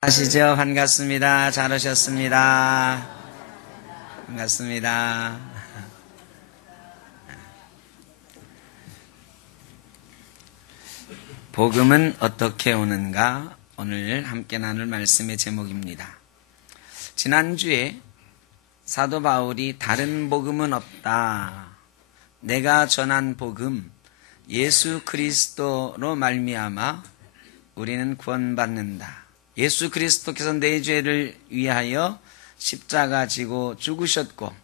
아시죠? 반갑습니다. 잘 오셨습니다. 반갑습니다. 복음은 어떻게 오는가? 오늘 함께 나눌 말씀의 제목입니다. 지난주에 사도 바울이 다른 복음은 없다. 내가 전한 복음 예수 그리스도로 말미암아 우리는 구원받는다. 예수 그리스도께서 내 죄를 위하여 십자가 지고 죽으셨고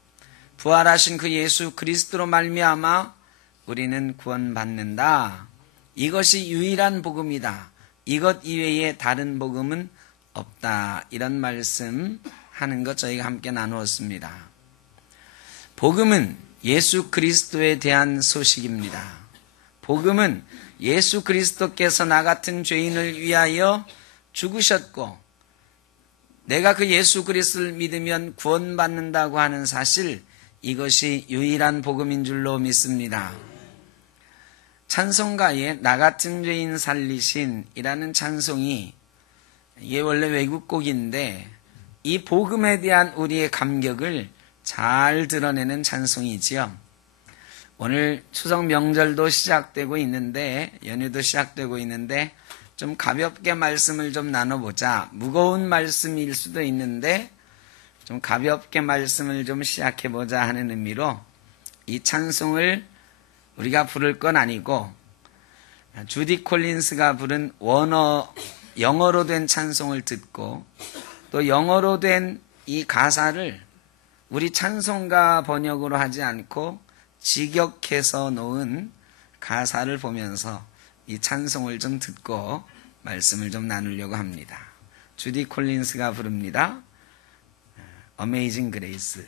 부활하신 그 예수 그리스도로 말미암아 우리는 구원받는다. 이것이 유일한 복음이다. 이것 이외에 다른 복음은 없다. 이런 말씀 하는 것 저희가 함께 나누었습니다. 복음은 예수 그리스도에 대한 소식입니다. 복음은 예수 그리스도께서 나 같은 죄인을 위하여 죽으셨고 내가 그 예수 그리스도를 믿으면 구원받는다고 하는 사실, 이것이 유일한 복음인 줄로 믿습니다. 찬송가에 나 같은 죄인 살리신 이라는 찬송이, 이게 원래 외국곡인데 이 복음에 대한 우리의 감격을 잘 드러내는 찬송이지요. 오늘 추석 명절도 시작되고 있는데, 연휴도 시작되고 있는데 좀 가볍게 말씀을 좀 나눠보자. 무거운 말씀일 수도 있는데 좀 가볍게 말씀을 좀 시작해보자 하는 의미로 이 찬송을 우리가 부를 건 아니고 주디 콜린스가 부른 영어로 된 찬송을 듣고 또 영어로 된 이 가사를 우리 찬송가 번역으로 하지 않고 직역해서 놓은 가사를 보면서 이 찬송을 좀 듣고 말씀을 좀 나누려고 합니다. 주디 콜린스가 부릅니다. Amazing Grace.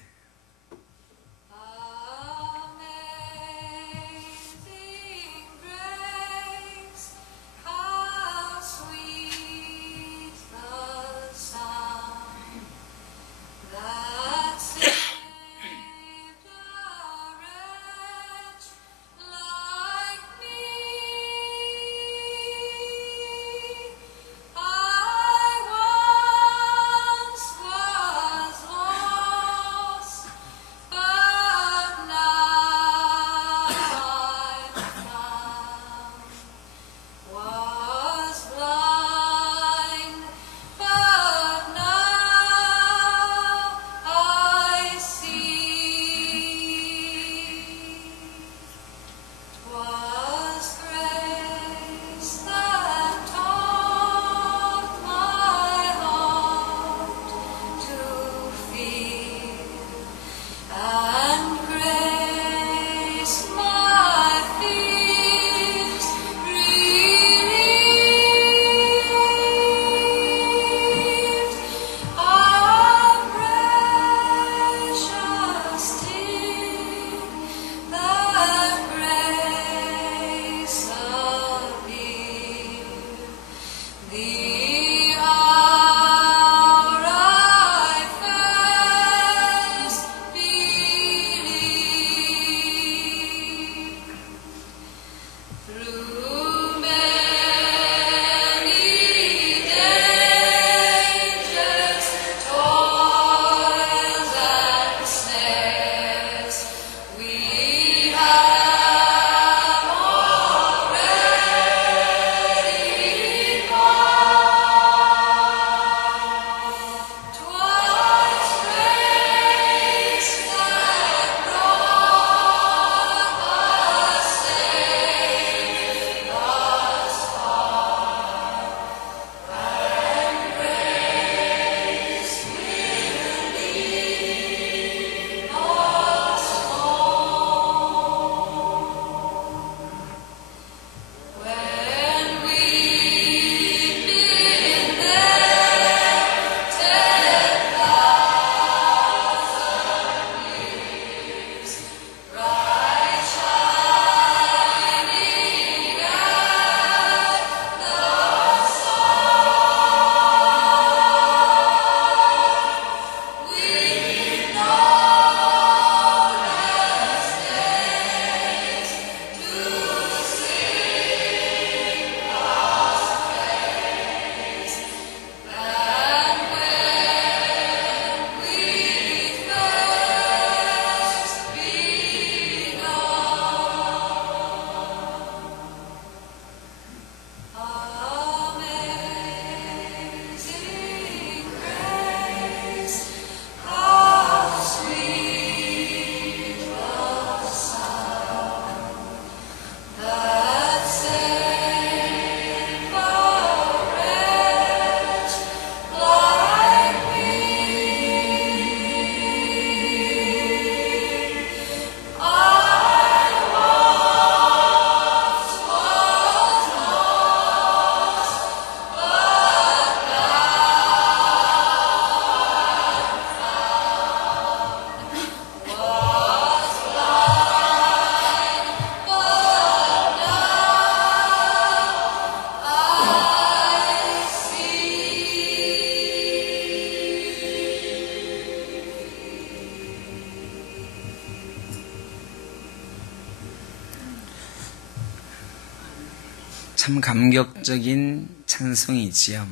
참 감격적인 찬송이지요.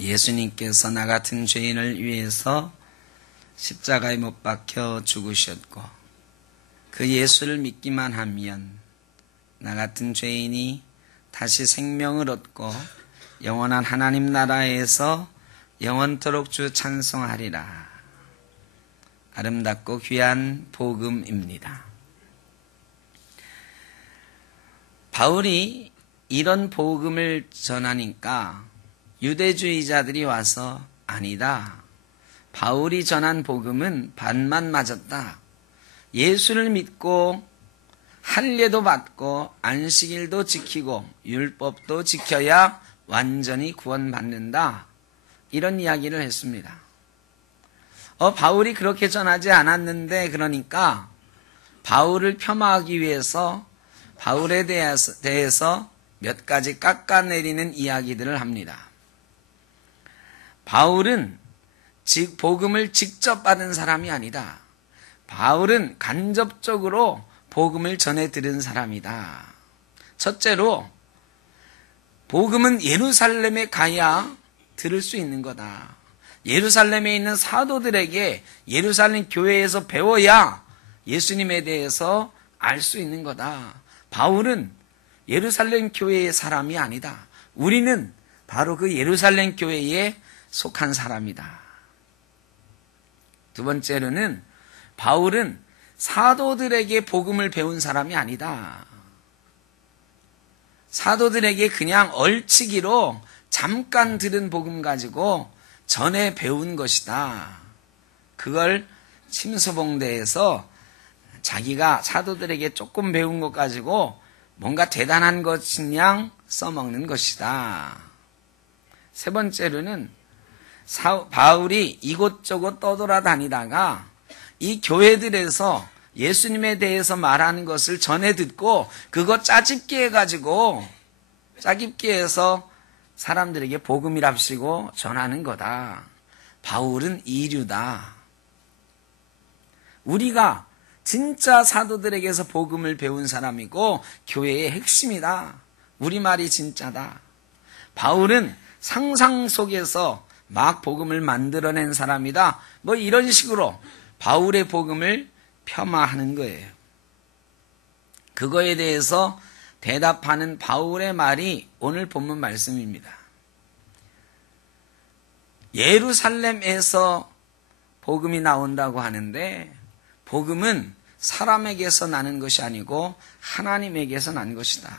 예수님께서 나 같은 죄인을 위해서 십자가에 못 박혀 죽으셨고 그 예수를 믿기만 하면 나 같은 죄인이 다시 생명을 얻고 영원한 하나님 나라에서 영원토록 주 찬송하리라. 아름답고 귀한 복음입니다. 바울이 이런 복음을 전하니까 유대주의자들이 와서 아니다. 바울이 전한 복음은 반만 맞았다. 예수를 믿고 할례도 받고 안식일도 지키고 율법도 지켜야 완전히 구원받는다. 이런 이야기를 했습니다. 바울이 그렇게 전하지 않았는데 그러니까 바울을 폄하하기 위해서 바울에 대해서 몇 가지 깎아내리는 이야기들을 합니다. 바울은 복음을 직접 받은 사람이 아니다. 바울은 간접적으로 복음을 전해 들은 사람이다. 첫째로 복음은 예루살렘에 가야 들을 수 있는 거다. 예루살렘에 있는 사도들에게 예루살렘 교회에서 배워야 예수님에 대해서 알 수 있는 거다. 바울은 예루살렘 교회의 사람이 아니다. 우리는 바로 그 예루살렘 교회에 속한 사람이다. 두 번째로는 바울은 사도들에게 복음을 배운 사람이 아니다. 사도들에게 그냥 얼치기로 잠깐 들은 복음 가지고 전에 배운 것이다. 그걸 침소봉대에서 자기가 사도들에게 조금 배운 것 가지고 뭔가 대단한 것인 양 써먹는 것이다. 세 번째로는 바울이 이곳저곳 떠돌아다니다가 이 교회들에서 예수님에 대해서 말하는 것을 전해 듣고 그거 짜깁기 해가지고 짜깁기 해서 사람들에게 복음이랍시고 전하는 거다. 바울은 이류다. 우리가 진짜 사도들에게서 복음을 배운 사람이고 교회의 핵심이다. 우리말이 진짜다. 바울은 상상 속에서 막 복음을 만들어낸 사람이다. 뭐 이런 식으로 바울의 복음을 폄하하는 거예요. 그거에 대해서 대답하는 바울의 말이 오늘 본문 말씀입니다. 예루살렘에서 복음이 나온다고 하는데 복음은 사람에게서 나는 것이 아니고 하나님에게서 난 것이다.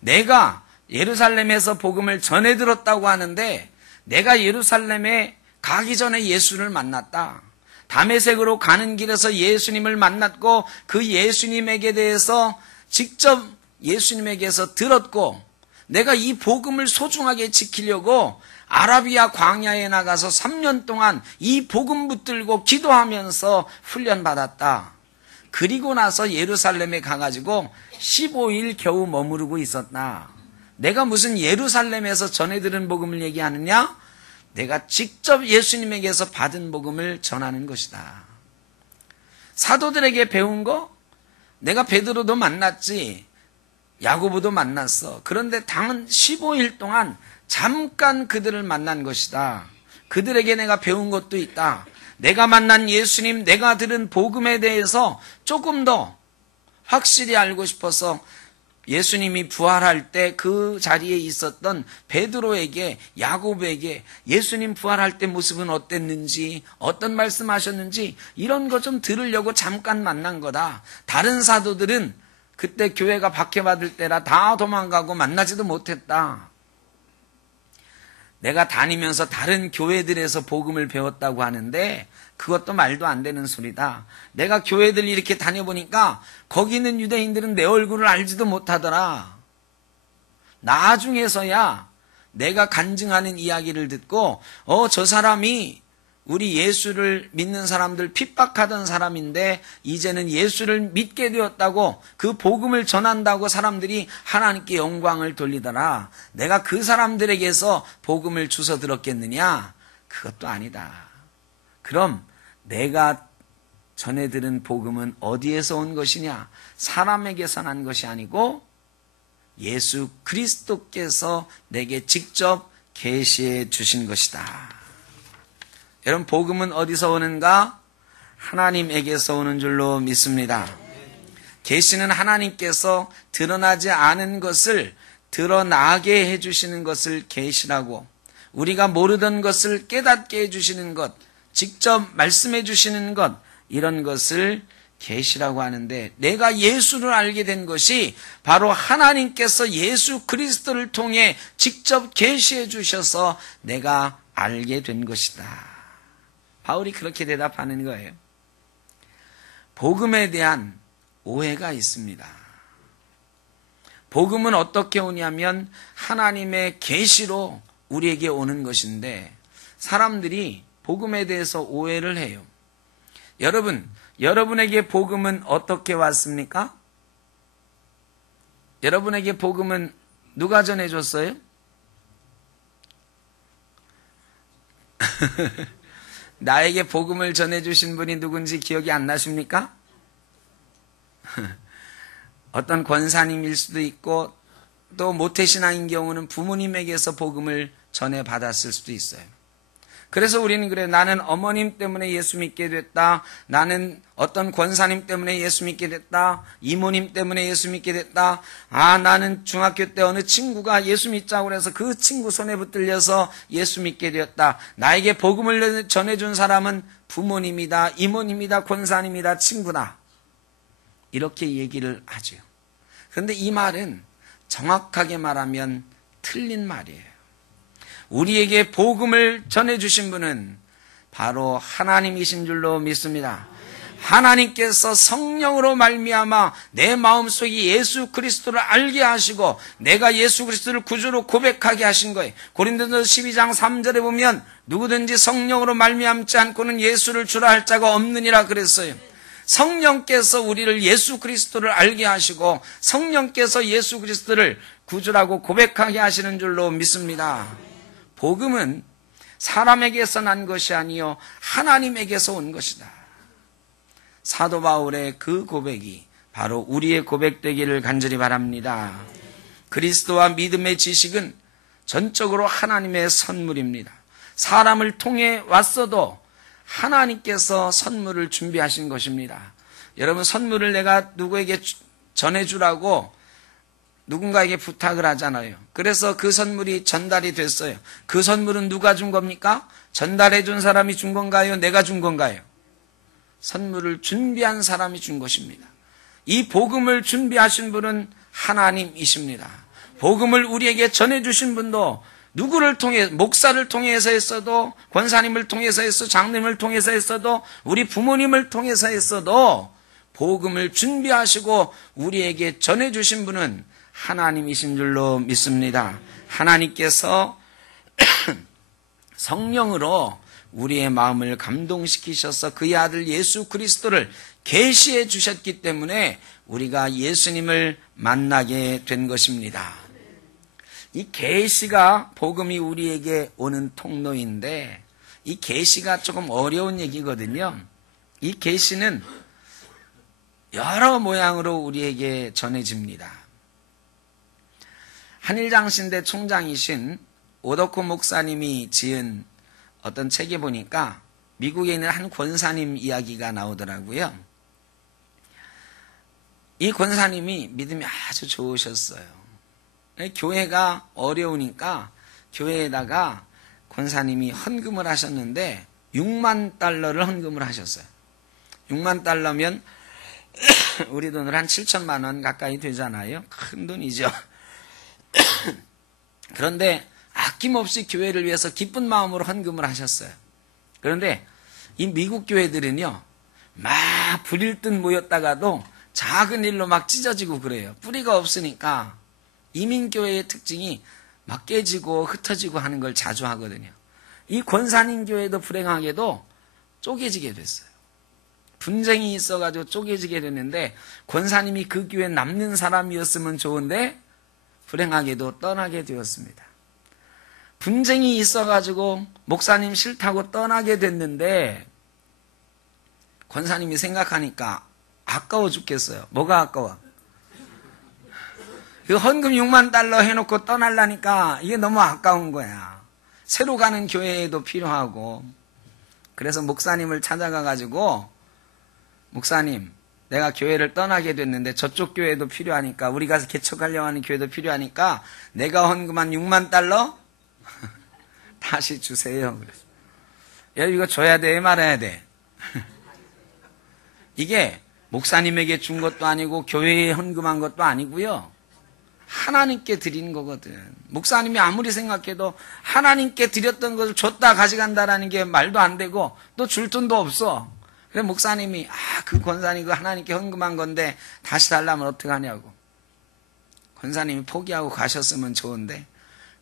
내가 예루살렘에서 복음을 전해 들었다고 하는데 내가 예루살렘에 가기 전에 예수를 만났다. 다메섹으로 가는 길에서 예수님을 만났고 그 예수님에게 대해서 직접 예수님에게서 들었고 내가 이 복음을 소중하게 지키려고 아라비아 광야에 나가서 3년 동안 이 복음 붙들고 기도하면서 훈련받았다. 그리고 나서 예루살렘에 가가지고 15일 겨우 머무르고 있었다. 내가 무슨 예루살렘에서 전해 들은 복음을 얘기하느냐? 내가 직접 예수님에게서 받은 복음을 전하는 것이다. 사도들에게 배운 거? 내가 베드로도 만났지. 야고보도 만났어. 그런데 당은 15일 동안 잠깐 그들을 만난 것이다. 그들에게 내가 배운 것도 있다. 내가 만난 예수님, 내가 들은 복음에 대해서 조금 더 확실히 알고 싶어서 예수님이 부활할 때 그 자리에 있었던 베드로에게, 야고보에게 예수님 부활할 때 모습은 어땠는지, 어떤 말씀하셨는지 이런 거 좀 들으려고 잠깐 만난 거다. 다른 사도들은 그때 교회가 박해받을 때라 다 도망가고 만나지도 못했다. 내가 다니면서 다른 교회들에서 복음을 배웠다고 하는데 그것도 말도 안 되는 소리다. 내가 교회들 이렇게 다녀보니까 거기 있는 유대인들은 내 얼굴을 알지도 못하더라. 나중에서야 내가 간증하는 이야기를 듣고 저 사람이 우리 예수를 믿는 사람들 핍박하던 사람인데 이제는 예수를 믿게 되었다고 그 복음을 전한다고 사람들이 하나님께 영광을 돌리더라. 내가 그 사람들에게서 복음을 주워 들었겠느냐? 그것도 아니다. 그럼 내가 전해 들은 복음은 어디에서 온 것이냐? 사람에게서 난 것이 아니고 예수 그리스도께서 내게 직접 계시해 주신 것이다. 여러분, 복음은 어디서 오는가? 하나님에게서 오는 줄로 믿습니다. 계시는 하나님께서 드러나지 않은 것을 드러나게 해주시는 것을 계시라고, 우리가 모르던 것을 깨닫게 해주시는 것, 직접 말씀해 주시는 것, 이런 것을 계시라고 하는데, 내가 예수를 알게 된 것이 바로 하나님께서 예수 그리스도를 통해 직접 계시해 주셔서 내가 알게 된 것이다. 바울이 그렇게 대답하는 거예요. 복음에 대한 오해가 있습니다. 복음은 어떻게 오냐면 하나님의 계시로 우리에게 오는 것인데, 사람들이 복음에 대해서 오해를 해요. 여러분에게 복음은 어떻게 왔습니까? 여러분에게 복음은 누가 전해줬어요? 나에게 복음을 전해주신 분이 누군지 기억이 안 나십니까? 어떤 권사님일 수도 있고, 또 모태신앙인 경우는 부모님에게서 복음을 전해받았을 수도 있어요. 그래서 우리는 그래요. 나는 어머님 때문에 예수 믿게 됐다. 나는 어떤 권사님 때문에 예수 믿게 됐다. 이모님 때문에 예수 믿게 됐다. 나는 중학교 때 어느 친구가 예수 믿자고 그래서 그 친구 손에 붙들려서 예수 믿게 되었다. 나에게 복음을 전해준 사람은 부모님이다, 이모님이다, 권사님이다, 친구다. 이렇게 얘기를 하죠. 그런데 이 말은 정확하게 말하면 틀린 말이에요. 우리에게 복음을 전해주신 분은 바로 하나님이신 줄로 믿습니다. 하나님께서 성령으로 말미암아 내 마음속에 예수 그리스도를 알게 하시고 내가 예수 그리스도를 구주로 고백하게 하신 거예요. 고린도서 12장 3절에 보면 누구든지 성령으로 말미암지 않고는 예수를 주라 할 자가 없느니라 그랬어요. 성령께서 우리를 예수 그리스도를 알게 하시고 성령께서 예수 그리스도를 구주라고 고백하게 하시는 줄로 믿습니다. 복음은 사람에게서 난 것이 아니요 하나님에게서 온 것이다. 사도 바울의 그 고백이 바로 우리의 고백되기를 간절히 바랍니다. 그리스도와 믿음의 지식은 전적으로 하나님의 선물입니다. 사람을 통해 왔어도 하나님께서 선물을 준비하신 것입니다. 여러분, 선물을 내가 누구에게 전해주라고 누군가에게 부탁을 하잖아요. 그래서 그 선물이 전달이 됐어요. 그 선물은 누가 준 겁니까? 전달해 준 사람이 준 건가요? 내가 준 건가요? 선물을 준비한 사람이 준 것입니다. 이 복음을 준비하신 분은 하나님이십니다. 복음을 우리에게 전해주신 분도 누구를 통해, 목사를 통해서 했어도, 권사님을 통해서 했어도, 장님을 통해서 했어도, 우리 부모님을 통해서 했어도 복음을 준비하시고 우리에게 전해주신 분은 하나님이신 줄로 믿습니다. 하나님께서 성령으로 우리의 마음을 감동시키셔서 그의 아들 예수 그리스도를 계시해 주셨기 때문에 우리가 예수님을 만나게 된 것입니다. 이 계시가 복음이 우리에게 오는 통로인데, 이 계시가 조금 어려운 얘기거든요. 이 계시는 여러 모양으로 우리에게 전해집니다. 한일장신대 총장이신 오덕호 목사님이 지은 어떤 책에 보니까 미국에 있는 한 권사님 이야기가 나오더라고요. 이 권사님이 믿음이 아주 좋으셨어요. 교회가 어려우니까 교회에다가 권사님이 헌금을 하셨는데 6만 달러를 헌금을 하셨어요. 6만 달러면 우리 돈으로 한 7천만 원 가까이 되잖아요. 큰 돈이죠. 그런데 아낌없이 교회를 위해서 기쁜 마음으로 헌금을 하셨어요. 그런데 이 미국 교회들은요, 막 불일 듯 모였다가도 작은 일로 막 찢어지고 그래요. 뿌리가 없으니까. 이민교회의 특징이 막 깨지고 흩어지고 하는 걸 자주 하거든요. 이 권사님 교회도 불행하게도 쪼개지게 됐어요. 분쟁이 있어가지고 쪼개지게 됐는데, 권사님이 그 교회에 남는 사람이었으면 좋은데 불행하게도 떠나게 되었습니다. 분쟁이 있어가지고 목사님 싫다고 떠나게 됐는데, 권사님이 생각하니까 아까워 죽겠어요. 뭐가 아까워? 그 헌금 6만 달러 해놓고 떠날라니까 이게 너무 아까운 거야. 새로 가는 교회에도 필요하고. 그래서 목사님을 찾아가가지고, 목사님, 내가 교회를 떠나게 됐는데 저쪽 교회도 필요하니까, 우리가 개척하려고 하는 교회도 필요하니까 내가 헌금한 6만 달러 다시 주세요. 그래서 야, 이거 줘야 돼 말아야 돼? 이게 목사님에게 준 것도 아니고 교회에 헌금한 것도 아니고요, 하나님께 드린 거거든. 목사님이 아무리 생각해도 하나님께 드렸던 것을 줬다 가져간다라는 게 말도 안 되고 또 줄 돈도 없어. 그래 목사님이 그 권사님 그 하나님께 헌금한 건데 다시 달라면 어떡하냐고. 권사님이 포기하고 가셨으면 좋은데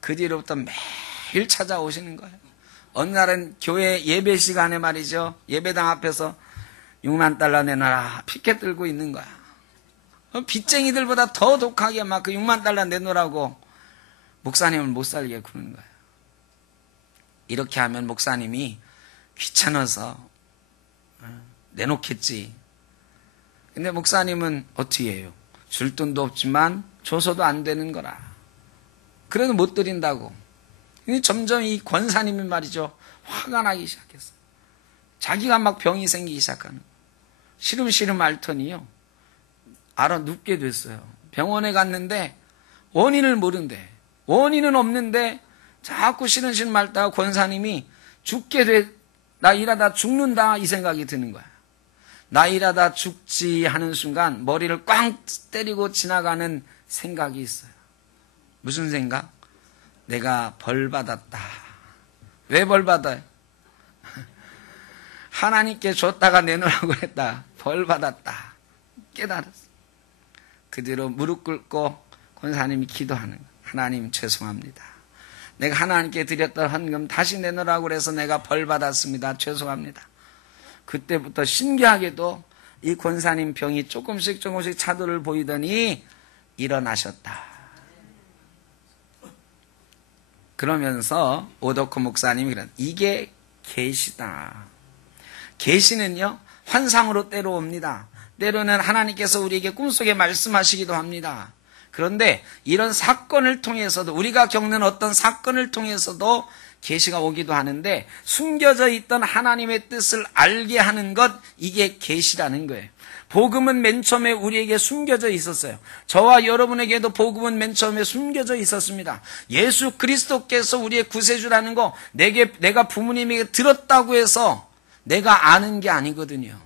그 뒤로부터 매일 찾아오시는 거예요. 어느 날은 교회 예배 시간에 말이죠, 예배당 앞에서 6만 달러 내놔라 피켓 들고 있는 거야. 빚쟁이들보다 더 독하게 막 그 6만 달러 내놓으라고 목사님을 못 살게 구는 거예요. 이렇게 하면 목사님이 귀찮아서 내놓겠지. 근데 목사님은 어떻게 해요? 줄 돈도 없지만 줘서도 안 되는 거라. 그래도 못 드린다고. 점점 이 권사님이 말이죠, 화가 나기 시작했어요. 자기가 막 병이 생기기 시작하는 거예요. 시름시름 앓더니요, 알아 눕게 됐어요. 병원에 갔는데 원인을 모른대. 원인은 없는데 자꾸 시름시름 앓다가 권사님이 죽게 돼, 나 일하다 죽는다 이 생각이 드는 거야. 나 일하다 죽지 하는 순간 머리를 꽝 때리고 지나가는 생각이 있어요. 무슨 생각? 내가 벌 받았다. 왜 벌 받아요? 하나님께 줬다가 내놓으라고 했다. 벌 받았다. 깨달았어. 그 뒤로 무릎 꿇고 권사님이 기도하는 거예요. 하나님 죄송합니다. 내가 하나님께 드렸던 헌금 다시 내놓으라고 그래서 내가 벌 받았습니다. 죄송합니다. 그때부터 신기하게도 이 권사님 병이 조금씩 차도를 보이더니 일어나셨다. 그러면서 오덕호 목사님이 그런, 이게 계시다. 계시는요, 환상으로 때로 옵니다. 때로는 하나님께서 우리에게 꿈속에 말씀하시기도 합니다. 그런데 이런 사건을 통해서도, 우리가 겪는 어떤 사건을 통해서도 계시가 오기도 하는데, 숨겨져 있던 하나님의 뜻을 알게 하는 것, 이게 계시라는 거예요. 복음은 맨 처음에 우리에게 숨겨져 있었어요. 저와 여러분에게도 복음은 맨 처음에 숨겨져 있었습니다. 예수 그리스도께서 우리의 구세주라는 거 내가 부모님에게 들었다고 해서 내가 아는 게 아니거든요.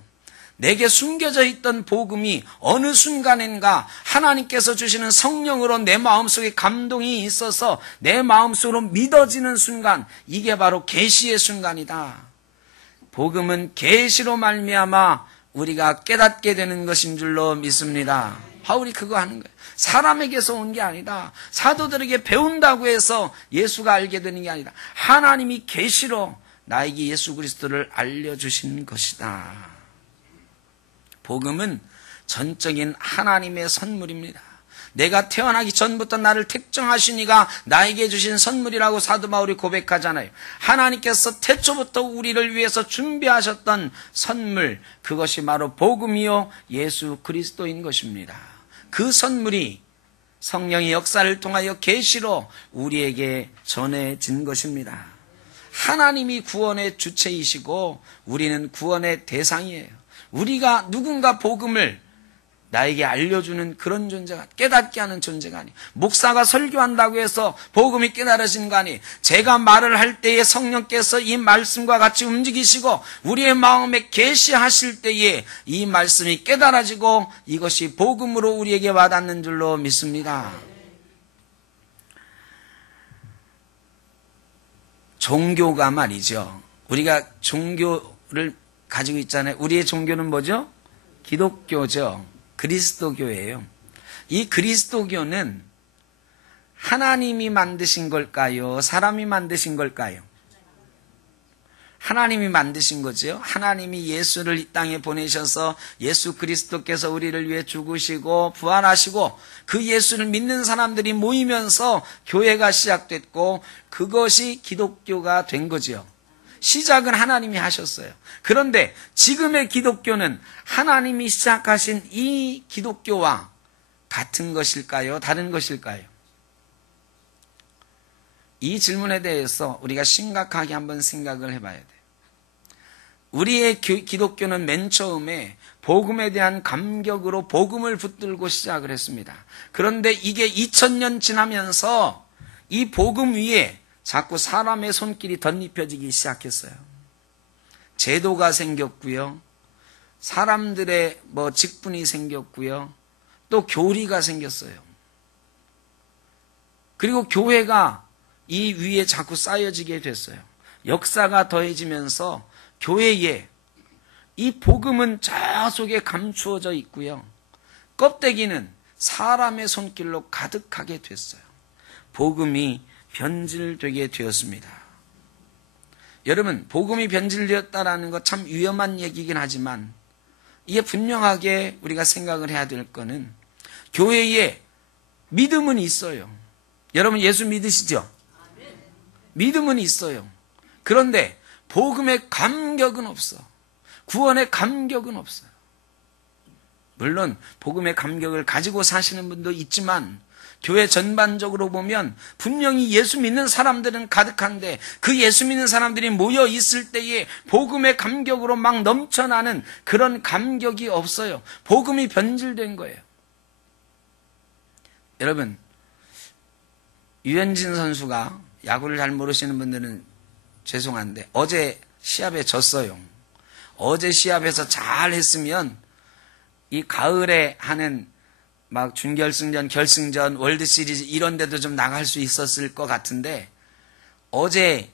내게 숨겨져 있던 복음이 어느 순간인가 하나님께서 주시는 성령으로 내 마음속에 감동이 있어서 내 마음속으로 믿어지는 순간, 이게 바로 계시의 순간이다. 복음은 계시로 말미암아 우리가 깨닫게 되는 것인 줄로 믿습니다. 바울이 그거 하는 거예요. 사람에게서 온 게 아니다. 사도들에게 배운다고 해서 예수가 알게 되는 게 아니다. 하나님이 계시로 나에게 예수 그리스도를 알려주신 것이다. 복음은 전적인 하나님의 선물입니다. 내가 태어나기 전부터 나를 택정하시니가 나에게 주신 선물이라고 사도 바울이 고백하잖아요. 하나님께서 태초부터 우리를 위해서 준비하셨던 선물, 그것이 바로 복음이요 예수 그리스도인 것입니다. 그 선물이 성령의 역사를 통하여 계시로 우리에게 전해진 것입니다. 하나님이 구원의 주체이시고 우리는 구원의 대상이에요. 우리가 누군가 복음을 나에게 알려주는 그런 존재가, 깨닫게 하는 존재가 아니에요. 목사가 설교한다고 해서 복음이 깨달아지는 거 아니에요. 제가 말을 할 때에 성령께서 이 말씀과 같이 움직이시고 우리의 마음에 계시하실 때에 이 말씀이 깨달아지고 이것이 복음으로 우리에게 와닿는 줄로 믿습니다. 종교가 말이죠, 우리가 종교를 가지고 있잖아요. 우리의 종교는 뭐죠? 기독교죠. 그리스도교예요. 이 그리스도교는 하나님이 만드신 걸까요? 사람이 만드신 걸까요? 하나님이 만드신 거죠. 하나님이 예수를 이 땅에 보내셔서 예수 그리스도께서 우리를 위해 죽으시고 부활하시고 그 예수를 믿는 사람들이 모이면서 교회가 시작됐고 그것이 기독교가 된 거죠. 시작은 하나님이 하셨어요. 그런데 지금의 기독교는 하나님이 시작하신 이 기독교와 같은 것일까요? 다른 것일까요? 이 질문에 대해서 우리가 심각하게 한번 생각을 해봐야 돼요. 우리의 기독교는 맨 처음에 복음에 대한 감격으로 복음을 붙들고 시작을 했습니다. 그런데 이게 2000년 지나면서 이 복음 위에 자꾸 사람의 손길이 덧입혀지기 시작했어요. 제도가 생겼고요. 사람들의 직분이 생겼고요. 또 교리가 생겼어요. 그리고 교회가 이 위에 자꾸 쌓여지게 됐어요. 역사가 더해지면서 교회에 이 복음은 저 속에 감추어져 있고요. 껍데기는 사람의 손길로 가득하게 됐어요. 복음이 변질되게 되었습니다. 여러분, 복음이 변질되었다라는 것 참 위험한 얘기긴 하지만 이게 분명하게 우리가 생각을 해야 될 거는 교회에 믿음은 있어요. 여러분 예수 믿으시죠? 믿음은 있어요. 그런데 복음의 감격은 없어. 구원의 감격은 없어요. 물론 복음의 감격을 가지고 사시는 분도 있지만 교회 전반적으로 보면 분명히 예수 믿는 사람들은 가득한데 그 예수 믿는 사람들이 모여 있을 때에 복음의 감격으로 막 넘쳐나는 그런 감격이 없어요. 복음이 변질된 거예요. 여러분, 유현진 선수가 야구를 잘 모르시는 분들은 죄송한데 어제 시합에 졌어요. 어제 시합에서 잘 했으면 이 가을에 하는 막 준결승전, 결승전, 월드시리즈 이런 데도 좀 나갈 수 있었을 것 같은데 어제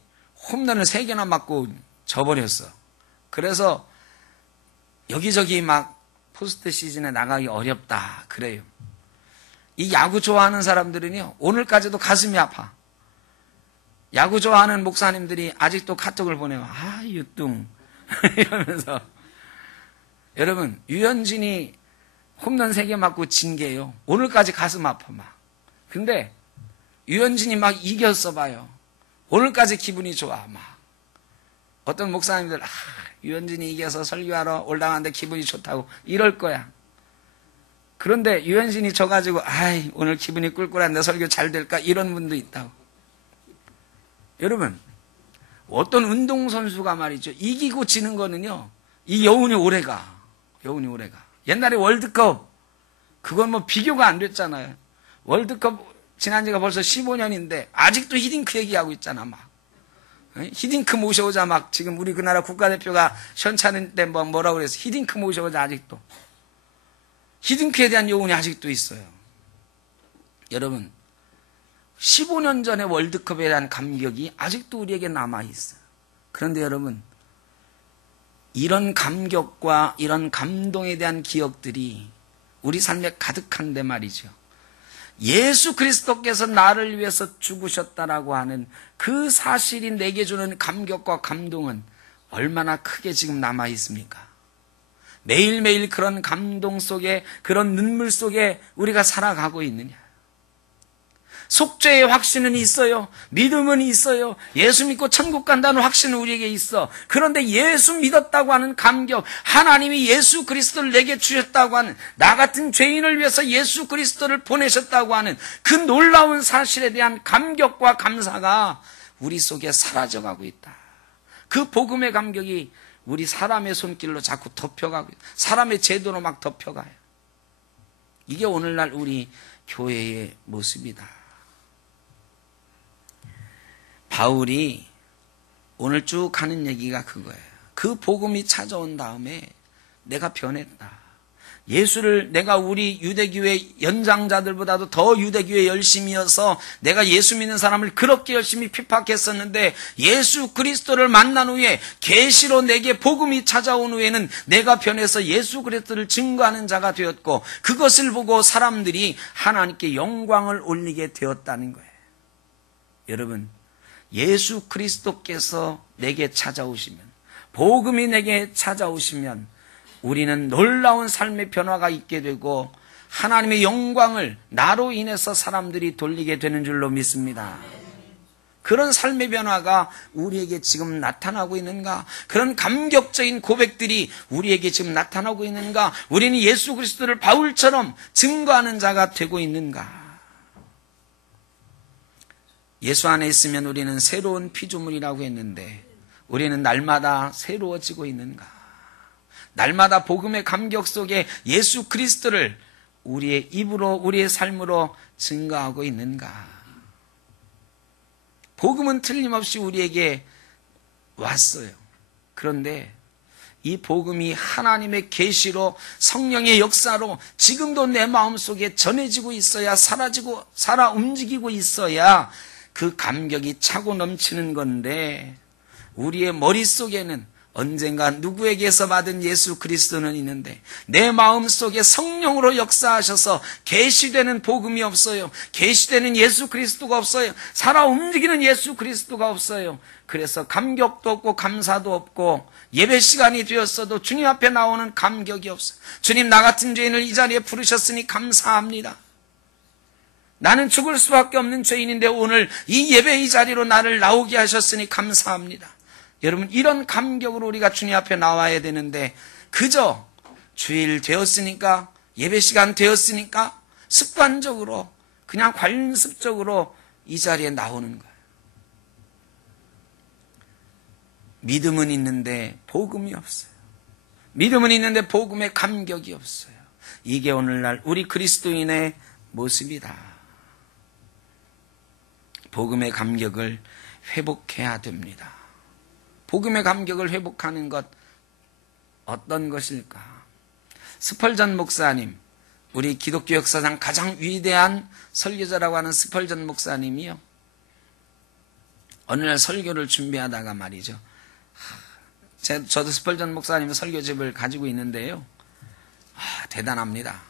홈런을 3개나 맞고 져버렸어. 그래서 여기저기 막 포스트 시즌에 나가기 어렵다 그래요. 이 야구 좋아하는 사람들은요 오늘까지도 가슴이 아파. 야구 좋아하는 목사님들이 아직도 카톡을 보내요. 아 유뚱 이러면서. 여러분 유현진이 홈런 3개 맞고 진 게요 오늘까지 가슴 아파 막. 근데 유현진이 막 이겼어 봐요. 오늘까지 기분이 좋아 막. 어떤 목사님들 유현진이 이겨서 설교하러 올라가는데 기분이 좋다고 이럴 거야. 그런데 유현진이 져가지고 오늘 기분이 꿀꿀한데 설교 잘 될까 이런 분도 있다고. 여러분 어떤 운동선수가 말이죠 이기고 지는 거는요 이 여운이 오래가. 여운이 오래가. 옛날에 월드컵 그건 뭐 비교가 안 됐잖아요. 월드컵 지난 지가 벌써 15년인데 아직도 히딩크 얘기하고 있잖아 막. 히딩크 모셔오자 막. 지금 우리 그 나라 국가대표가 시원찮은데 뭐라고 그래서 히딩크 모셔오자. 아직도 히딩크에 대한 여운이 아직도 있어요. 여러분 15년 전의 월드컵에 대한 감격이 아직도 우리에게 남아있어요. 그런데 여러분 이런 감격과 이런 감동에 대한 기억들이 우리 삶에 가득한데 말이죠. 예수 그리스도께서 나를 위해서 죽으셨다라고 하는 그 사실이 내게 주는 감격과 감동은 얼마나 크게 지금 남아있습니까? 매일매일 그런 감동 속에 그런 눈물 속에 우리가 살아가고 있느냐? 속죄의 확신은 있어요. 믿음은 있어요. 예수 믿고 천국 간다는 확신은 우리에게 있어. 그런데 예수 믿었다고 하는 감격, 하나님이 예수 그리스도를 내게 주셨다고 하는, 나 같은 죄인을 위해서 예수 그리스도를 보내셨다고 하는 그 놀라운 사실에 대한 감격과 감사가 우리 속에 사라져가고 있다. 그 복음의 감격이 우리 사람의 손길로 자꾸 덮여가고 있다. 사람의 제도로 막 덮여가요. 이게 오늘날 우리 교회의 모습이다. 바울이 오늘 쭉 하는 얘기가 그거예요. 그 복음이 찾아온 다음에 내가 변했다. 예수를 내가 우리 유대교회 연장자들보다도 더 유대교회 열심이어서 내가 예수 믿는 사람을 그렇게 열심히 핍박했었는데 예수 그리스도를 만난 후에 계시로 내게 복음이 찾아온 후에는 내가 변해서 예수 그리스도를 증거하는 자가 되었고 그것을 보고 사람들이 하나님께 영광을 올리게 되었다는 거예요. 여러분 예수 그리스도께서 내게 찾아오시면 복음이 내게 찾아오시면 우리는 놀라운 삶의 변화가 있게 되고 하나님의 영광을 나로 인해서 사람들이 돌리게 되는 줄로 믿습니다. 그런 삶의 변화가 우리에게 지금 나타나고 있는가? 그런 감격적인 고백들이 우리에게 지금 나타나고 있는가? 우리는 예수 그리스도를 바울처럼 증거하는 자가 되고 있는가? 예수 안에 있으면 우리는 새로운 피조물이라고 했는데 우리는 날마다 새로워지고 있는가? 날마다 복음의 감격 속에 예수 그리스도를 우리의 입으로 우리의 삶으로 증거하고 있는가? 복음은 틀림없이 우리에게 왔어요. 그런데 이 복음이 하나님의 계시로 성령의 역사로 지금도 내 마음속에 전해지고 있어야 살아 움직이고 있어야 그 감격이 차고 넘치는 건데 우리의 머릿속에는 언젠가 누구에게서 받은 예수 그리스도는 있는데 내 마음속에 성령으로 역사하셔서 계시되는 복음이 없어요. 계시되는 예수 그리스도가 없어요. 살아 움직이는 예수 그리스도가 없어요. 그래서 감격도 없고 감사도 없고 예배 시간이 되었어도 주님 앞에 나오는 감격이 없어요. 주님, 나 같은 죄인을 이 자리에 부르셨으니 감사합니다. 나는 죽을 수밖에 없는 죄인인데 오늘 이 예배 이 자리로 나를 나오게 하셨으니 감사합니다. 여러분, 이런 감격으로 우리가 주님 앞에 나와야 되는데 그저 주일 되었으니까 예배 시간 되었으니까 습관적으로 그냥 관습적으로 이 자리에 나오는 거예요. 믿음은 있는데 복음이 없어요. 믿음은 있는데 복음의 감격이 없어요. 이게 오늘날 우리 그리스도인의 모습이다. 복음의 감격을 회복해야 됩니다. 복음의 감격을 회복하는 것 어떤 것일까? 스펄전 목사님, 우리 기독교 역사상 가장 위대한 설교자라고 하는 스펄전 목사님이요, 어느 날 설교를 준비하다가 말이죠, 저도 스펄전 목사님의 설교집을 가지고 있는데요, 대단합니다.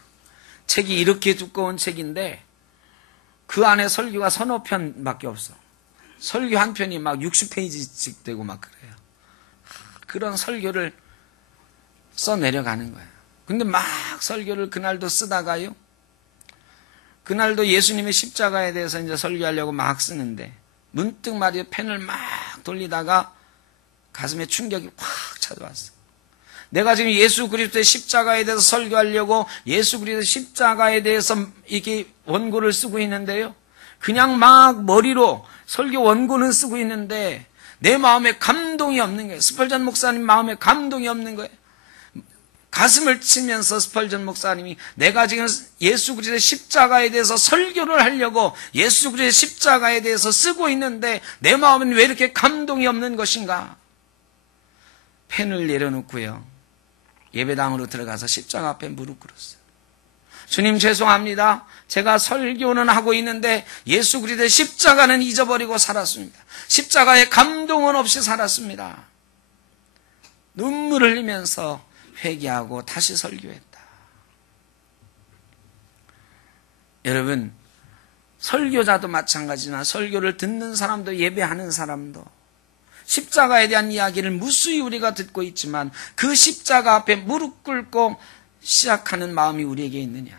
책이 이렇게 두꺼운 책인데 그 안에 설교가 서너 편밖에 없어. 설교 한 편이 막 60페이지씩 되고 막 그래요. 그런 설교를 써내려가는 거예요. 근데 막 설교를 그날도 쓰다가요, 그날도 예수님의 십자가에 대해서 이제 설교하려고 막 쓰는데 문득 말이에요, 펜을 막 돌리다가 가슴에 충격이 확 찾아왔어. 내가 지금 예수 그리스도의 십자가에 대해서 설교하려고 예수 그리스도의 십자가에 대해서 이렇게 원고를 쓰고 있는데요, 그냥 막 머리로 설교 원고는 쓰고 있는데 내 마음에 감동이 없는 거예요. 스펄전 목사님 마음에 감동이 없는 거예요. 가슴을 치면서 스펄전 목사님이 내가 지금 예수 그리스도의 십자가에 대해서 설교를 하려고 예수 그리스도의 십자가에 대해서 쓰고 있는데 내 마음은 왜 이렇게 감동이 없는 것인가? 펜을 내려놓고요, 예배당으로 들어가서 십자가 앞에 무릎 꿇었어요. 주님, 죄송합니다. 제가 설교는 하고 있는데 예수 그리스도의 십자가는 잊어버리고 살았습니다. 십자가의 감동은 없이 살았습니다. 눈물을 흘리면서 회개하고 다시 설교했다. 여러분, 설교자도 마찬가지나 설교를 듣는 사람도 예배하는 사람도 십자가에 대한 이야기를 무수히 우리가 듣고 있지만 그 십자가 앞에 무릎 꿇고 시작하는 마음이 우리에게 있느냐?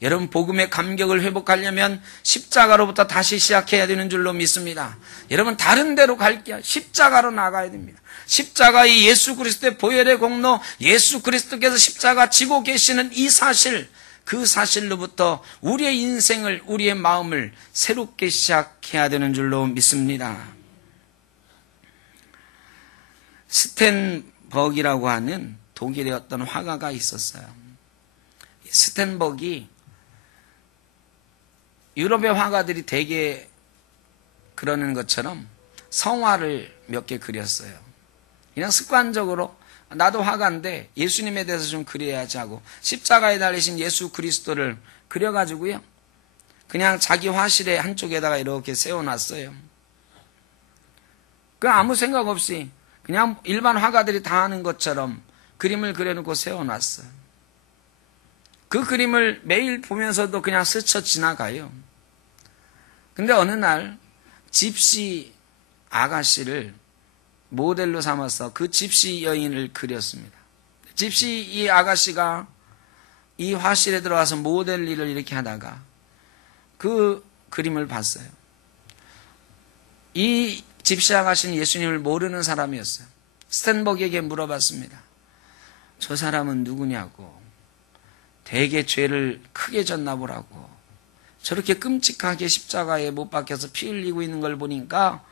여러분, 복음의 감격을 회복하려면 십자가로부터 다시 시작해야 되는 줄로 믿습니다. 여러분, 다른 데로 갈게요. 십자가로 나가야 됩니다. 십자가의 예수 그리스도의 보혈의 공로, 예수 그리스도께서 십자가 지고 계시는 이 사실, 그 사실로부터 우리의 인생을, 우리의 마음을 새롭게 시작해야 되는 줄로 믿습니다. 스텐버그라고 하는 독일의 어떤 화가가 있었어요. 스텐버그이 유럽의 화가들이 대개 그러는 것처럼 성화를 몇 개 그렸어요. 그냥 습관적으로 나도 화가인데 예수님에 대해서 좀 그려야지 하고 십자가에 달리신 예수 그리스도를 그려가지고요, 그냥 자기 화실의 한쪽에다가 이렇게 세워놨어요. 그 아무 생각 없이 그냥 일반 화가들이 다 하는 것처럼 그림을 그려놓고 세워놨어요. 그 그림을 매일 보면서도 그냥 스쳐 지나가요. 근데 어느 날 집시 아가씨를 모델로 삼아서 그 집시 여인을 그렸습니다. 집시 이 아가씨가 이 화실에 들어와서 모델 일을 이렇게 하다가 그 그림을 봤어요. 이 집시아 가신 예수님을 모르는 사람이었어요. 스탠버그에게 물어봤습니다. 저 사람은 누구냐고. 되게 죄를 크게 졌나 보라고. 저렇게 끔찍하게 십자가에 못 박혀서 피 흘리고 있는 걸 보니까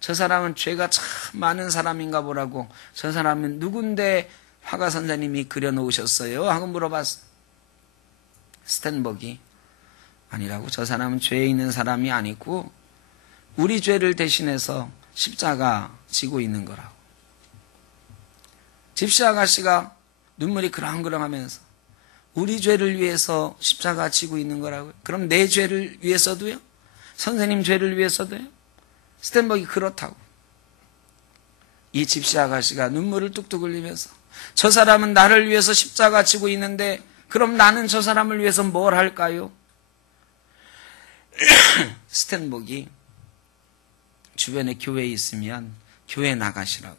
저 사람은 죄가 참 많은 사람인가 보라고. 저 사람은 누군데 화가 선생님이 그려놓으셨어요? 하고 물어봤어요. 스탠버기 아니라고. 저 사람은 죄에 있는 사람이 아니고 우리 죄를 대신해서 십자가 지고 있는 거라고. 집시 아가씨가 눈물이 그렁그렁하면서 우리 죄를 위해서 십자가 지고 있는 거라고요. 그럼 내 죄를 위해서도요? 선생님 죄를 위해서도요? 스탠버기 그렇다고. 이 집시 아가씨가 눈물을 뚝뚝 흘리면서 저 사람은 나를 위해서 십자가 지고 있는데 그럼 나는 저 사람을 위해서 뭘 할까요? 스탠버기 주변에 교회에 있으면 교회 나가시라고.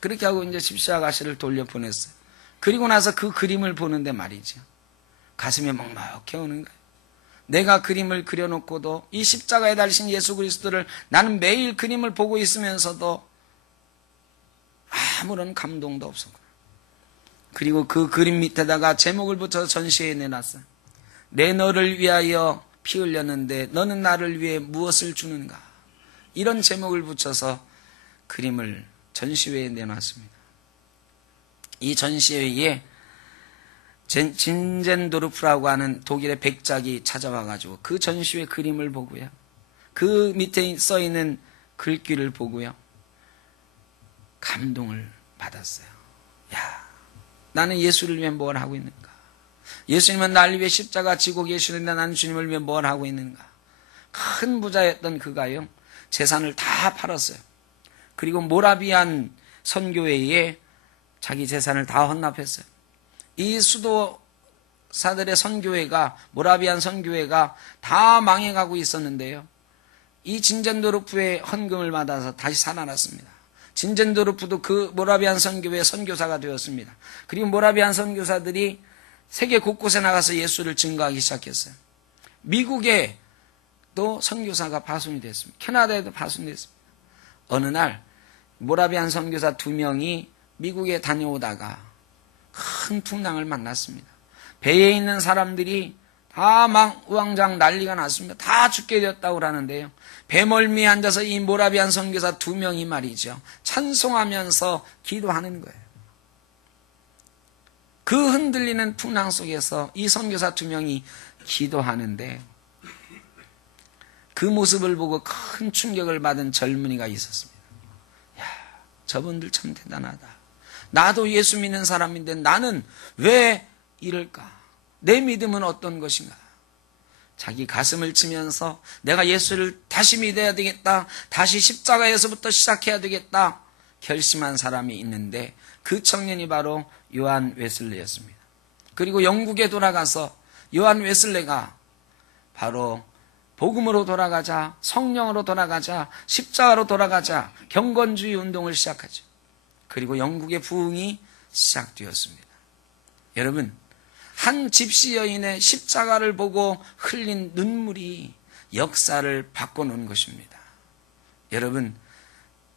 그렇게 하고 이제 집시 아가씨를 돌려보냈어요. 그리고 나서 그 그림을 보는데 말이죠. 가슴에 먹먹해 오는 거예요. 내가 그림을 그려놓고도 이 십자가에 달리신 예수 그리스도를 나는 매일 그림을 보고 있으면서도 아무런 감동도 없었고. 그리고 그 그림 밑에다가 제목을 붙여서 전시회에 내놨어요. 내 너를 위하여 피 흘렸는데 너는 나를 위해 무엇을 주는가. 이런 제목을 붙여서 그림을 전시회에 내놨습니다. 이 전시회에 진젠도르프라고 하는 독일의 백작이 찾아와가지고 그 전시회 그림을 보고요. 그 밑에 써있는 글귀를 보고요. 감동을 받았어요. 야, 나는 예수를 위해 뭘 하고 있는가? 예수님은 나를 위해 십자가 지고 계시는데 나는 주님을 위해 뭘 하고 있는가? 큰 부자였던 그가요. 재산을 다 팔았어요. 그리고 모라비안 선교회에 자기 재산을 다 헌납했어요. 이 수도사들의 선교회가, 모라비안 선교회가 다 망해가고 있었는데요. 이 진젠도르프의 헌금을 받아서 다시 살아났습니다. 진젠도르프도 그 모라비안 선교회의 선교사가 되었습니다. 그리고 모라비안 선교사들이 세계 곳곳에 나가서 예수를 증거하기 시작했어요. 미국에도 선교사가 파송이 됐습니다. 캐나다에도 파송이 됐습니다. 어느 날 모라비안 선교사 2명이 미국에 다녀오다가 큰 풍랑을 만났습니다. 배에 있는 사람들이 다 우왕좌왕 난리가 났습니다. 다 죽게 되었다고 하는데요. 배멀미에 앉아서 이 모라비안 선교사 2명이 말이죠. 찬송하면서 기도하는 거예요. 그 흔들리는 풍랑 속에서 이 선교사 2명이 기도하는데 그 모습을 보고 큰 충격을 받은 젊은이가 있었습니다. 야, 저분들 참 대단하다. 나도 예수 믿는 사람인데 나는 왜 이럴까? 내 믿음은 어떤 것인가? 자기 가슴을 치면서 내가 예수를 다시 믿어야 되겠다. 다시 십자가에서부터 시작해야 되겠다. 결심한 사람이 있는데 그 청년이 바로 요한 웨슬레였습니다. 그리고 영국에 돌아가서 요한 웨슬레가 바로 복음으로 돌아가자, 성령으로 돌아가자, 십자가로 돌아가자 경건주의 운동을 시작하죠. 그리고 영국의 부흥이 시작되었습니다. 여러분, 한 집시 여인의 십자가를 보고 흘린 눈물이 역사를 바꿔놓은 것입니다. 여러분,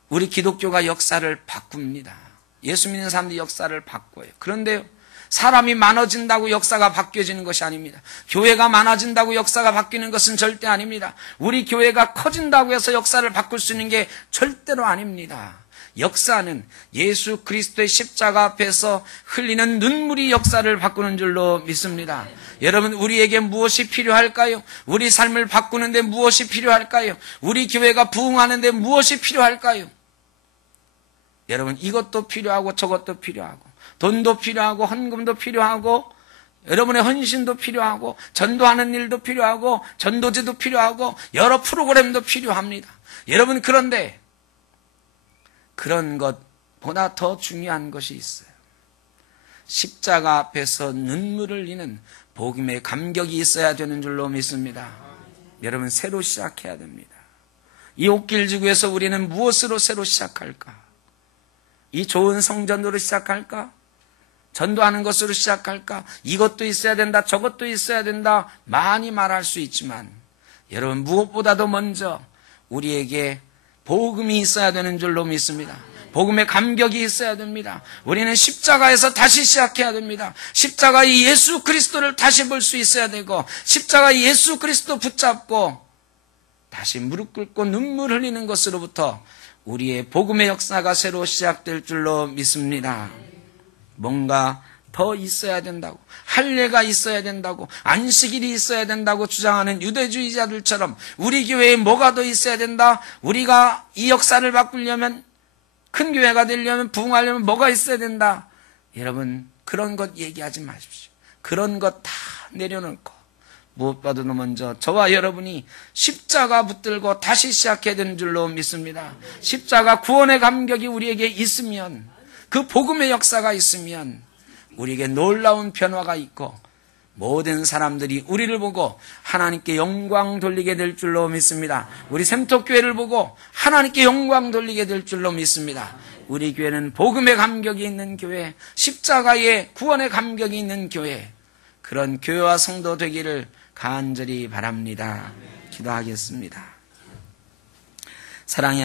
우리 기독교가 역사를 바꿉니다. 예수 믿는 사람들이 역사를 바꿔요. 그런데 사람이 많아진다고 역사가 바뀌어지는 것이 아닙니다. 교회가 많아진다고 역사가 바뀌는 것은 절대 아닙니다. 우리 교회가 커진다고 해서 역사를 바꿀 수 있는 게 절대로 아닙니다. 역사는 예수 그리스도의 십자가 앞에서 흘리는 눈물이 역사를 바꾸는 줄로 믿습니다. 여러분, 우리에게 무엇이 필요할까요? 우리 삶을 바꾸는데 무엇이 필요할까요? 우리 교회가 부흥하는데 무엇이 필요할까요? 여러분, 이것도 필요하고 저것도 필요하고 돈도 필요하고 헌금도 필요하고 여러분의 헌신도 필요하고 전도하는 일도 필요하고 전도제도 필요하고 여러 프로그램도 필요합니다. 여러분, 그런데 그런 것보다 더 중요한 것이 있어요. 십자가 앞에서 눈물을 흘리는 복음의 감격이 있어야 되는 줄로 믿습니다. 여러분, 새로 시작해야 됩니다. 이 옥길지구에서 우리는 무엇으로 새로 시작할까? 이 좋은 성전으로 시작할까? 전도하는 것으로 시작할까? 이것도 있어야 된다, 저것도 있어야 된다, 많이 말할 수 있지만 여러분, 무엇보다도 먼저 우리에게 복음이 있어야 되는 줄로 믿습니다. 복음의 감격이 있어야 됩니다. 우리는 십자가에서 다시 시작해야 됩니다. 십자가의 예수 그리스도를 다시 볼 수 있어야 되고, 십자가의 예수 그리스도 붙잡고 다시 무릎 꿇고 눈물 흘리는 것으로부터 우리의 복음의 역사가 새로 시작될 줄로 믿습니다. 뭔가 더 있어야 된다고, 할례가 있어야 된다고, 안식일이 있어야 된다고 주장하는 유대주의자들처럼 우리 교회에 뭐가 더 있어야 된다, 우리가 이 역사를 바꾸려면, 큰 교회가 되려면, 부흥하려면 뭐가 있어야 된다. 여러분, 그런 것 얘기하지 마십시오. 그런 것 다 내려놓고 무엇보다도 먼저 저와 여러분이 십자가 붙들고 다시 시작해야 되는 줄로 믿습니다. 십자가 구원의 감격이 우리에게 있으면, 그 복음의 역사가 있으면 우리에게 놀라운 변화가 있고, 모든 사람들이 우리를 보고 하나님께 영광 돌리게 될 줄로 믿습니다. 우리 샘톡교회를 보고 하나님께 영광 돌리게 될 줄로 믿습니다. 우리 교회는 복음의 감격이 있는 교회, 십자가의 구원의 감격이 있는 교회, 그런 교회와 성도 되기를 간절히 바랍니다. 기도하겠습니다. 사랑의